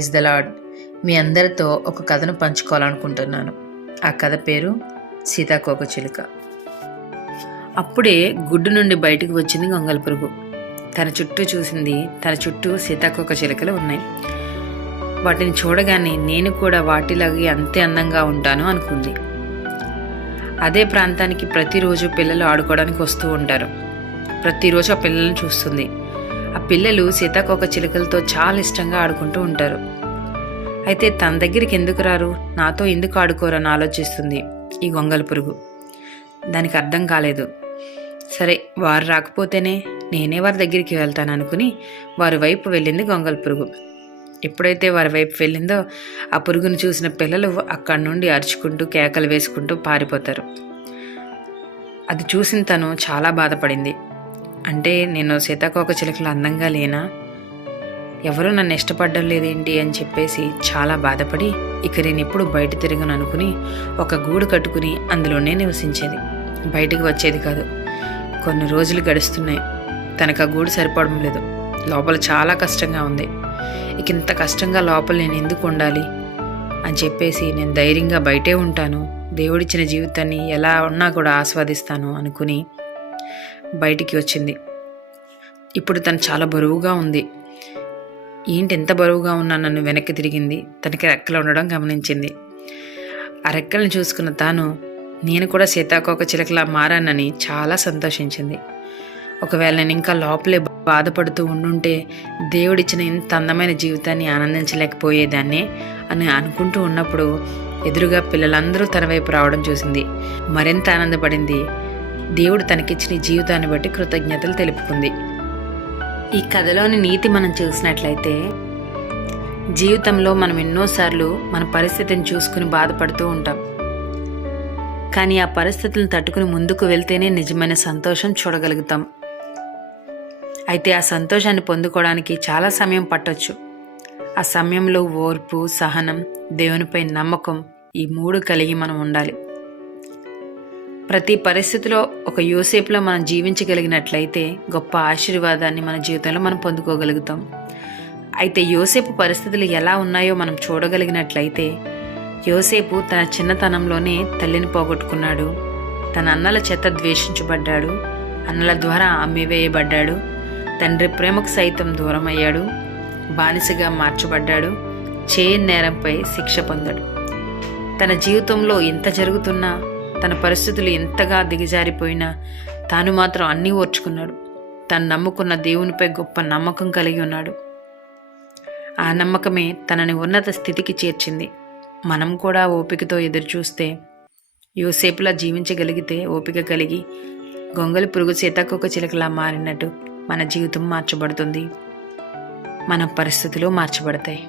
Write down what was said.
Praise the lord. మీ అందరితో ఒక కథను పంచుకోవాలనుకుంటున్నాను. ఆ కథ పేరు సీతాకోకచిలుక. అప్పుడే గుడ్డు నుండి బయటకు వచ్చింది గొంగళి పురుగు. తన చుట్టూ చూసింది. తన చుట్టూ సీతాకోకచిలుకలు ఉన్నాయి. వాటిని చూడగానే నేను కూడా వాటిలాగే అంతే అందంగా ఉంటాను అనుకుంది. అదే ప్రాంతానికి ప్రతిరోజు పిల్లలు ఆడుకోవడానికి వస్తూ ఉంటారు. ప్రతిరోజు ఆ పిల్లలను చూస్తుంది. ఆ పిల్లలు సీతాకోకచిలుకలతో చాలా ఇష్టంగా ఆడుకుంటూ ఉంటారు. అయితే తన దగ్గరికి ఎందుకు రారు, నాతో ఎందుకు ఆడుకోరని ఆలోచిస్తుంది ఈ గొంగళి పురుగు. దానికి అర్థం కాలేదు. సరే, వారు రాకపోతేనే నేనే వారి దగ్గరికి వెళ్తాను అనుకుని వారి వైపు వెళ్ళింది గొంగళి పురుగు. ఎప్పుడైతే వారి వైపు వెళ్ళిందో ఆ పురుగును చూసిన పిల్లలు అక్కడి నుండి అరుచుకుంటూ కేకలు వేసుకుంటూ పారిపోతారు. అది చూసిన తను చాలా బాధపడింది. అంటే నేను సీతాకోకచిలుకలు అందంగా లేనా, ఎవరూ నన్ను ఇష్టపడడం లేదేంటి అని చెప్పేసి చాలా బాధపడి ఇక నేను ఎప్పుడు బయట తిరగను అనుకుని ఒక గూడు కట్టుకుని అందులోనే నివసించేది. బయటికి వచ్చేది కాదు. కొన్ని రోజులు గడుస్తున్నాయి. తనకు ఆ గూడు సరిపడడం లేదు. లోపల చాలా కష్టంగా ఉంది. ఇక ఇంత కష్టంగా లోపల నేను ఎందుకు ఉండాలి అని చెప్పేసి నేను ధైర్యంగా బయటే ఉంటాను, దేవుడిచ్చిన జీవితాన్ని ఎలా ఉన్నా కూడా ఆస్వాదిస్తాను అనుకుని బయటికి వచ్చింది. ఇప్పుడు తను చాలా బరువుగా ఉంది. ఏంటి ఎంత బరువుగా ఉన్నా నన్ను వెనక్కి తిరిగింది. తనకి రెక్కలు ఉండడం గమనించింది. ఆ రెక్కలను చూసుకున్న తాను నేను కూడా సీతాకోకచిలుకలా మారానని చాలా సంతోషించింది. ఒకవేళ నేను ఇంకా లోపలే బాధపడుతూ ఉండుంటే దేవుడిచ్చిన ఇంత అందమైన జీవితాన్ని ఆనందించలేకపోయేదాన్నే అని అనుకుంటూ ఉన్నప్పుడు ఎదురుగా పిల్లలందరూ తన వైపు రావడం చూసింది. మరింత ఆనందపడింది. దేవుడు తనకిచ్చిన జీవితాన్ని బట్టి కృతజ్ఞతలు తెలుపుకుంది. ఈ కథలోని నీతి మనం చూసినట్లయితే, జీవితంలో మనం ఎన్నోసార్లు మన పరిస్థితిని చూసుకుని బాధపడుతూ ఉంటాం. కానీ ఆ పరిస్థితులను తట్టుకుని ముందుకు వెళ్తేనే నిజమైన సంతోషం చూడగలుగుతాం. అయితే ఆ సంతోషాన్ని పొందుకోవడానికి చాలా సమయం పట్టొచ్చు. ఆ సమయంలో ఓర్పు, సహనం, దేవునిపై నమ్మకం, ఈ 3 కలిగి మనం ఉండాలి. ప్రతి పరిస్థితిలో ఒక యోసేపులో మనం జీవించగలిగినట్లయితే గొప్ప ఆశీర్వాదాన్ని మన జీవితంలో మనం పొందుకోగలుగుతాం. అయితే యోసేపు పరిస్థితులు ఎలా ఉన్నాయో మనం చూడగలిగినట్లయితే, యోసేపు తన చిన్నతనంలోనే తల్లిని పోగొట్టుకున్నాడు. తన అన్నల చేత ద్వేషించబడ్డాడు. అన్నల ద్వారా అమ్మివేయబడ్డాడు. తండ్రి ప్రేమకు సైతం దూరం అయ్యాడు. బానిసగా మార్చబడ్డాడు. చేయని నేరంపై శిక్ష పొందాడు. తన జీవితంలో ఎంత జరుగుతున్నా, తన పరిస్థితులు ఎంతగా దిగజారిపోయినా తాను మాత్రం అన్నీ ఓర్చుకున్నాడు. తను నమ్ముకున్న దేవునిపై గొప్ప నమ్మకం కలిగి ఉన్నాడు. ఆ నమ్మకమే తనని ఉన్నత స్థితికి చేర్చింది. మనం కూడా ఓపికతో ఎదురు చూస్తే, యోసేపులా జీవించగలిగితే, ఓపిక కలిగి గొంగళి పురుగు సీతాకోకచిలుకలా మారినట్టు మన జీవితం మార్చబడుతుంది. మన పరిస్థితులు మార్చబడతాయి.